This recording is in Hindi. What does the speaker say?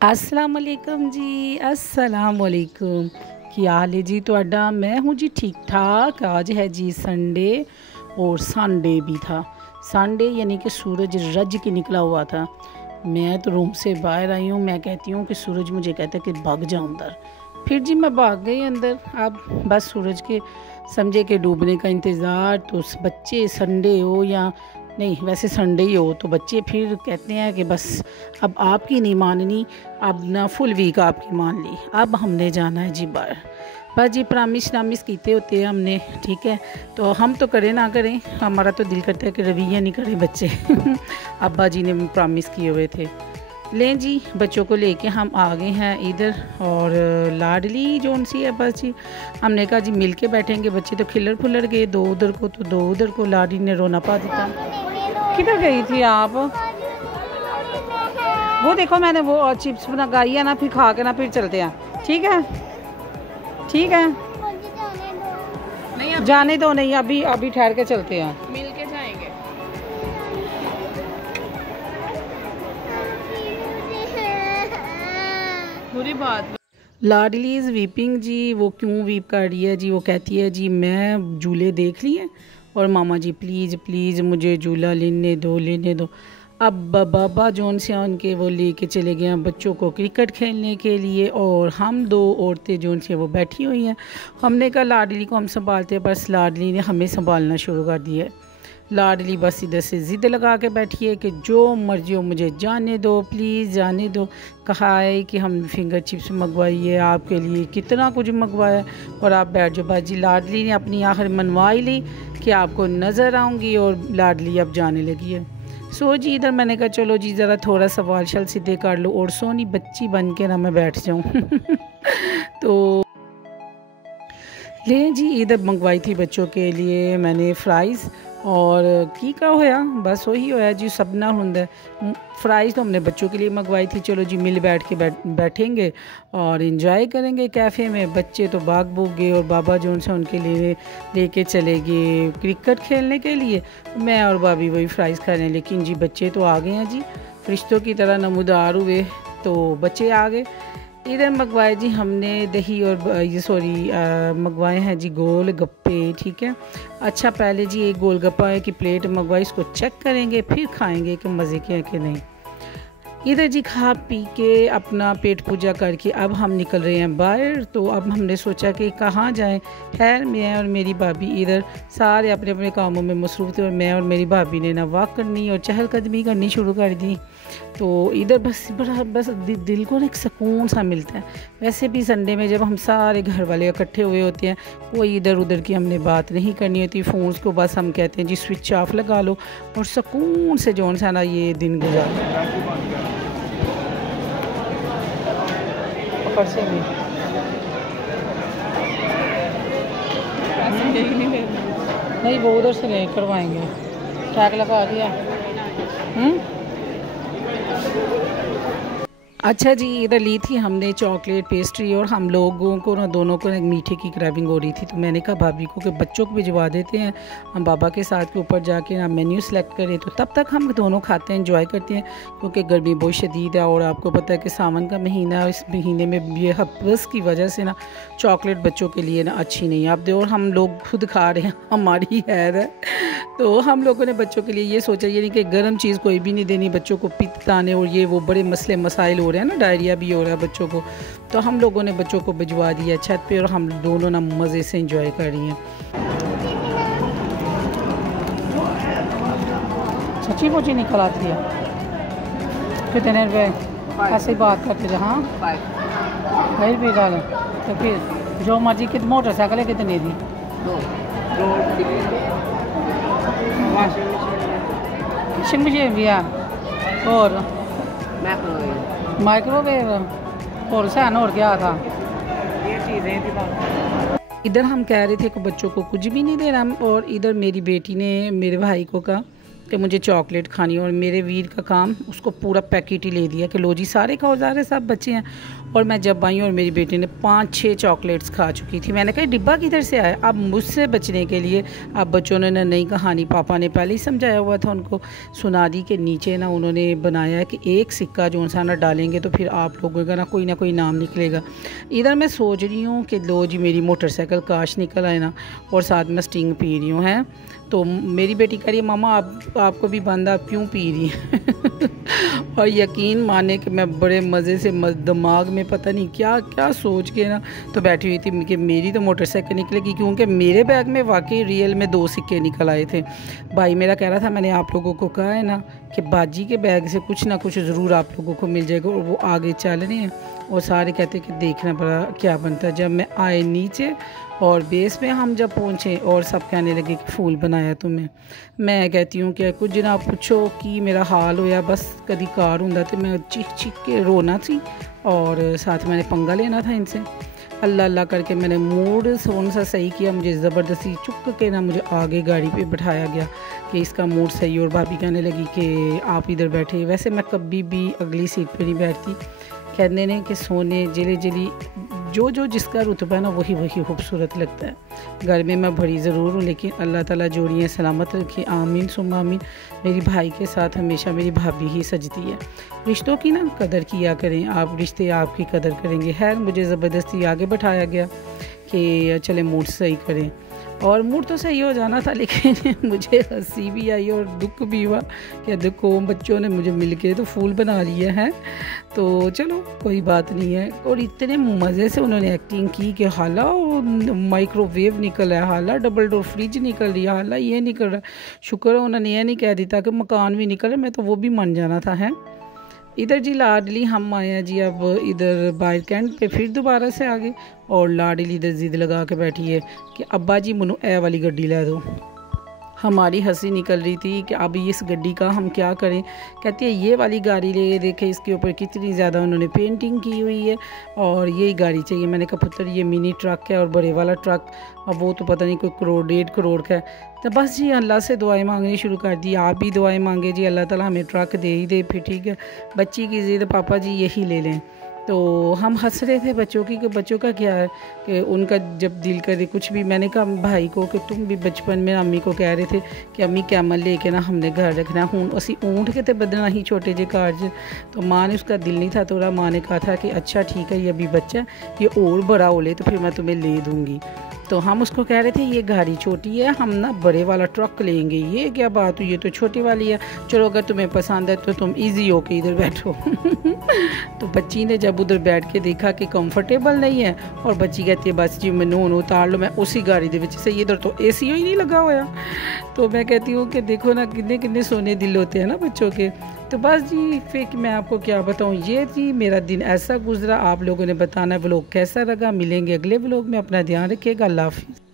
अस्सलाम वालेकुम जी। अस्सलाम वालेकुम। क्या हाल है जी ਤੁਹਾਡਾ? मैं हूँ जी ठीक ठाक। आज है जी संडे और संडे भी था। संडे यानी कि सूरज रज के निकला हुआ था। मैं तो रूम से बाहर आई हूँ। मैं कहती हूँ कि सूरज मुझे कहता है कि भाग जाओ अंदर। फिर जी मैं भाग गई अंदर। अब बस सूरज के समझे के डूबने का इंतज़ार। तो बच्चे संडे हो या नहीं, वैसे संडे ही हो तो बच्चे फिर कहते हैं कि बस अब आपकी नहीं माननी, अब ना फुल वीक आपकी मान ली, अब हमने जाना है जी बाहर। बस जी प्रामिस नामिस कीते होते हैं हमने, ठीक है। तो हम तो करें ना करें, हमारा तो दिल करता है कि रवैया नहीं करें बच्चे अब्बा जी ने प्रॉमिस किए हुए थे। लें जी बच्चों को लेके हम आ गए हैं इधर। और लाडली जोन सी है बस जी, हमने कहा जी मिल के बैठेंगे। बच्चे तो खिलर फुलर गए, दो उधर को तो दो उधर को। लाडली ने रोना पा दिया। किधर गई थी आप? वो देखो मैंने वो चिप्स लगाई है ना, फिर खा के ना फिर चलते हैं, ठीक है? ठीक है, नहीं जाने दो। नहीं अभी अभी ठहर के चलते हैं, मिल के जाएंगे। बुरी बात। लाडली इज़ वीपिंग जी। वो क्यों वीप कर रही है जी? वो कहती है जी मैं झूले देख लिए और मामा जी प्लीज़ प्लीज़ मुझे झूला लेने दो लेने दो। अब बाबा जोन से उनके वो लेके चले गए हैं बच्चों को क्रिकेट खेलने के लिए, और हम दो औरतें जोन से वो बैठी हुई हैं। हमने कहा लाडली को हम संभालते हैं, बस लाडली ने हमें संभालना शुरू कर दिया है। लाडली बस इधर से ज़िद लगा के बैठी है कि जो मर्जी हो मुझे जाने दो, प्लीज़ जाने दो। कहा है कि हम फिंगर चिप्स मंगवाइए आपके लिए, कितना कुछ मंगवाया और आप बैठ जाओ। बाजी लाडली ने अपनी आखिर मनवा ही ली कि आपको नज़र आऊँगी, और लाडली अब जाने लगी है। सो जी इधर मैंने कहा चलो जी ज़रा थोड़ा सा बाल शल सीधे कर लो और सोनी बच्ची बन के ना मैं बैठ जाऊँ तो ले जी इधर मंगवाई थी बच्चों के लिए मैंने फ्राइज़, और की का होया बस वही होया जी, सब ना होंगे। फ्राइज़ तो हमने बच्चों के लिए मंगवाई थी। चलो जी मिल बैठ के बैठेंगे और इंजॉय करेंगे कैफ़े में। बच्चे तो भाग भूग गए और बाबा जोन से उनके लिए लेके चले गए क्रिकेट खेलने के लिए। मैं और भाभी वही फ्राइज़ खा रहे हैं, लेकिन जी बच्चे तो आ गए हैं जी, फरिश्तों की तरह नमूदार हुए तो बच्चे आ गए। इधर मंगवाए जी हमने दही और ये सॉरी मंगवाए हैं जी गोल गप्पे, ठीक है। अच्छा पहले जी एक गोल गप्पा की प्लेट मंगवाई, इसको चेक करेंगे फिर खाएंगे कि मज़े के हैं कि नहीं। इधर जी खा पी के अपना पेट पूजा करके अब हम निकल रहे हैं बाहर। तो अब हमने सोचा कि कहाँ जाएं। खैर मैं और मेरी भाभी इधर सारे अपने अपने कामों में मसरूफ़ थे, और मैं और मेरी भाभी ने ना वॉक करनी और चहलकदमी करनी शुरू कर दी। तो इधर बस दिल को ना एक सुकून सा मिलता है। वैसे भी संडे में जब हम सारे घर वाले इकट्ठे हुए होते हैं, कोई इधर उधर की हमने बात नहीं करनी होती। फ़ोन्स को बस हम कहते हैं जी स्विच ऑफ लगा लो और सुकून से जौन सा ना ये दिन गुजारो। से भी नहीं, वो उधर से ले करवाएंगे। टैग लगा दिया। अच्छा जी इधर ली थी हमने चॉकलेट पेस्ट्री, और हम लोगों को ना दोनों को ना मीठे की क्रेविंग हो रही थी। तो मैंने कहा भाभी को कि बच्चों को भिजवा देते हैं, हम बाबा के साथ के ऊपर जाके ना मेन्यू सेलेक्ट करें, तो तब तक हम दोनों खाते हैं एंजॉय करते हैं। क्योंकि गर्मी बहुत शदीद है और आपको पता है कि सावन का महीना है, इस महीने में ये हब्स की वजह से ना चॉकलेट बच्चों के लिए ना अच्छी नहीं है। अब और हम लोग खुद खा रहे हैं, हमारी हैर है। तो हम लोगों ने बच्चों के लिए ये सोचा ये नहीं कि गर्म चीज़ कोई भी नहीं देनी बच्चों को, पित्त आने और ये वो बड़े मसले मसाइल हो रहे हैं ना, डायरिया भी हो रहा है बच्चों को। तो हम लोगों ने बच्चों को भिजवा दिया छत पे, और हम दोनों ना मज़े से एंजॉय कर रही हैं। सच्ची मुझे नहीं खिलाती है। कितने रुपए? ऐसे ही बात करते थे। हाँ फिर भी डालें तो फिर जो मर्जी की मोटरसाइकिल है कितनी दी? वाशिंग मशीन भी है और माइक्रोवेव और सहन और क्या था ये चीज़ें। इधर हम कह रहे थे कि बच्चों को कुछ भी नहीं दे रहा, और इधर मेरी बेटी ने मेरे भाई को कहा कि मुझे चॉकलेट खानी, और मेरे वीर का काम उसको पूरा पैकेट ही ले दिया कि लो जी सारे खाओ, सारे सब बच्चे हैं। और मैं जब आई और मेरी बेटी ने 5-6 चॉकलेट्स खा चुकी थी। मैंने कहा डिब्बा किधर से आया। अब मुझसे बचने के लिए अब बच्चों ने नई कहानी पापा ने पहले ही समझाया हुआ था उनको, सुना दी कि नीचे ना उन्होंने बनाया है कि एक सिक्का जो सा ना डालेंगे तो फिर आप लोगों का ना कोई नाम निकलेगा। इधर मैं सोच रही हूँ कि लो जी मेरी मोटरसाइकिल काश निकल आए ना, और साथ में स्टिंग पी रही हूँ है। तो मेरी बेटी कह रही है मामा आपको भी बंद, आप क्यों पी रही हैं। और यकीन माने कि मैं बड़े मज़े से दिमाग में पता नहीं क्या क्या सोच के ना तो बैठी हुई थी कि मेरी तो मोटरसाइकिल निकलेगी, क्योंकि मेरे बैग में वाकई रियल में 2 सिक्के निकल आए थे। भाई मेरा कह रहा था मैंने आप लोगों को कहा है ना कि बाजी के बैग से कुछ ना कुछ ज़रूर आप लोगों को मिल जाएगा, और वो आगे चल रहे हैं और सारे कहते कि देखना पड़ा क्या बनता। जब मैं आए नीचे और बेस में हम जब पहुँचे और सब कहने लगे कि फूल बनाया तुम्हें, मैं कहती हूँ कि कुछ ना पूछो कि मेरा हाल होया। बस कभी कार होंदा तो मैं चीख चीख के रोना थी और साथ मैंने पंगा लेना था इनसे। अल्लाह अल्लाह करके मैंने मूड सोन सा सही किया, मुझे ज़बरदस्ती चुक के ना मुझे आगे गाड़ी पे बिठाया गया कि इसका मूड सही। और भाभी कहने लगी कि आप इधर बैठे। वैसे मैं कभी भी अगली सीट पे नहीं बैठती, कहते हैं कि सोने जिले जिली जो जिसका रुतबा ना वही खूबसूरत लगता है। घर में मैं बड़ी ज़रूर हूँ लेकिन अल्लाह ताला जोड़ियाँ सलामत रखे, आमीन सुम्मा आमीन। मेरी भाई के साथ हमेशा मेरी भाभी ही सजती है। रिश्तों की ना कदर किया करें आप, रिश्ते आपकी कदर करेंगे। खैर मुझे ज़बरदस्ती आगे बैठाया गया कि चले मूड सही करें, और मूड तो सही हो जाना था लेकिन मुझे हंसी भी आई और दुख भी हुआ कि देखो बच्चों ने मुझे मिलके तो फूल बना लिया है। तो चलो कोई बात नहीं है। और इतने मज़े से उन्होंने एक्टिंग की कि हाला माइक्रोवेव निकल रहा है, हाला डबल डोर फ्रिज निकल रही है, हाला ये निकल रहा है। शुक्र है उन्होंने यह नहीं कह दिया कि मकान भी निकल रहा, मैं तो वो भी मान जाना था है। इधर जी लाडली हम आए हैं जी अब इधर बाइक कैंट पे फिर दोबारा से आ गए, और लाडली इधर ज़िद लगा के बैठी है कि अब्बा जी मुझे ए वाली गड्डी ला दो। हमारी हंसी निकल रही थी कि अब इस गड्डी का हम क्या करें। कहती है ये वाली गाड़ी ले, देखे इसके ऊपर कितनी ज़्यादा उन्होंने पेंटिंग की हुई है और यही गाड़ी चाहिए। मैंने कहा पुत्र ये मिनी ट्रक है और बड़े वाला ट्रक, अब वो तो पता नहीं कोई करोड़ 1.5 करोड़ का है। तो बस जी अल्लाह से दुआएं मांगनी शुरू कर दी। आप भी दुआएं मांगे जी अल्लाह ताला हमें ट्रक दे ही दे फिर ठीक है। बच्ची की ज़िद पापा जी यही ले लें। तो हम हंस रहे थे बच्चों की कि बच्चों का क्या है कि उनका जब दिल करे कुछ भी। मैंने कहा भाई को कि तुम भी बचपन में अम्मी को कह रहे थे कि अम्मी कैमल लेके ना हमने घर रखना, हूँ असी ऊँट के ते बदना ही छोटे जे कार। तो माँ ने उसका दिल नहीं था थोड़ा, माँ ने कहा था कि अच्छा ठीक है ये अभी बच्चा ये और बड़ा हो ले तो फिर मैं तुम्हें ले दूँगी। तो हम उसको कह रहे थे ये गाड़ी छोटी है, हम ना बड़े वाला ट्रक लेंगे। ये क्या बात हुई, ये तो छोटी वाली है, चलो अगर तुम्हें पसंद है तो तुम इजी होके इधर बैठो। तो बच्ची ने जब उधर बैठ के देखा कि कंफर्टेबल नहीं है, और बच्ची कहती है बस जी मैनू हुण उतार लो मैं उसी गाड़ी दे विच। सही इधर तो AC ही नहीं लगा हुआ। तो मैं कहती हूँ कि देखो ना कितने कितने सोने दिल होते हैं ना बच्चों के। तो बस जी फिर मैं आपको क्या बताऊँ, ये जी मेरा दिन ऐसा गुजरा। आप लोगों ने बताना व्लॉग कैसा लगा। मिलेंगे अगले व्लॉग में, अपना ध्यान रखिएगा। अल्लाह हाफ़िज़।